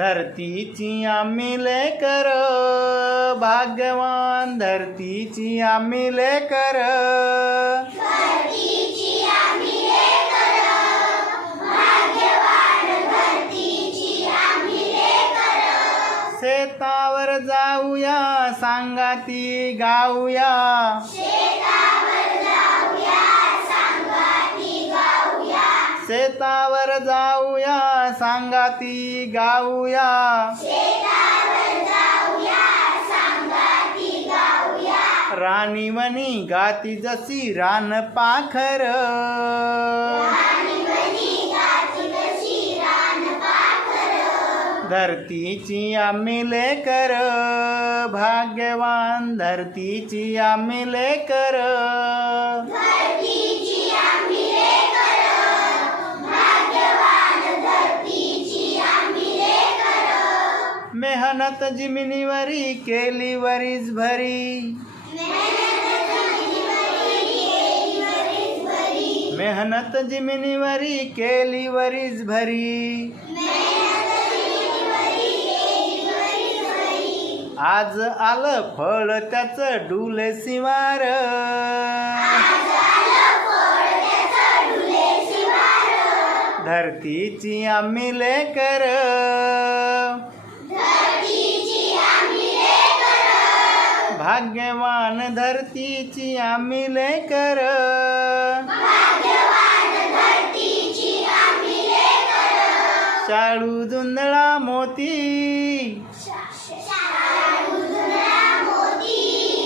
धरतीची आम्ही लेकर भाग्यवान धरतीची आम्ही लेकर. शेतावर जाऊया सांगाती गाऊया. शेतावर जाऊया सांगाती गाऊया. राणीवणी गाती जशी रान पाखर. धरतीची आम्ही लेकर भाग्यवान धरतीची आम्ही लेकर. मेहनत जिमिनीवरी केली वरीच भरी. मेहनत जिमिनीवरी केली वरीच भरी. आज आलं फळ त्याच डुले शिवार. धरतीची आम्ही लेकर. भाग्यवान धरतीची आम्ही लेकर. शाळू धुंदळा मोती.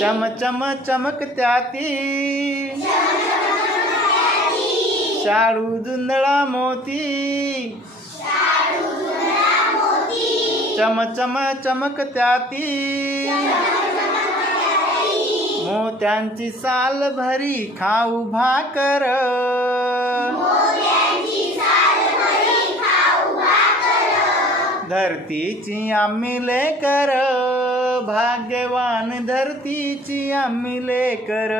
चम चम चमक त्याती. शाळू धुंदळा मोती. चम चम चमक त्याती. मोत्यांची साल भरी खाऊ भाकर. धरतीची आम्ही लेकर भाग्यवान धरतीची आम्ही लेकर.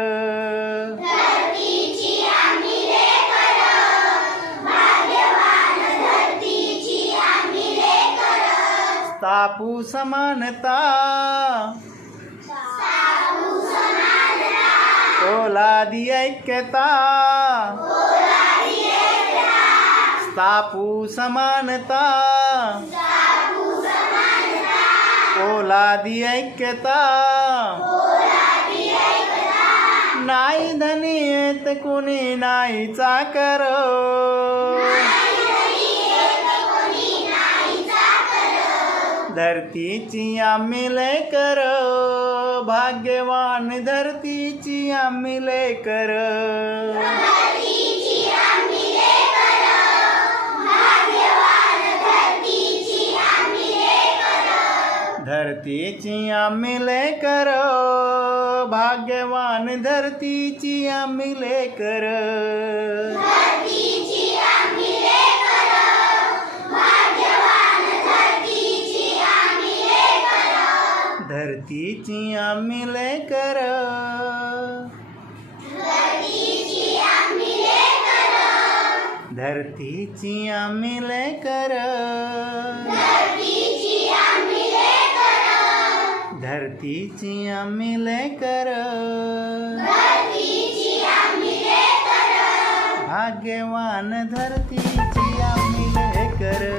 तापू समानता ओलादी ऐक्यता स्थापू समानता। ओलादी ऐक्यता नाही धनी येत कुणी नाही चाकर धरतीची आम्ही लेकर भाग्यवान धरतीची आम्ही लेकर. धरतीची आम्ही लेकर भाग्यवान धरतीची आम्ही लेकर. धरतीची आम्ही लेकर धरतीची आम्ही लेकर धरतीची आम्ही लेकर भाग्यवान धरतीची आम्ही लेकर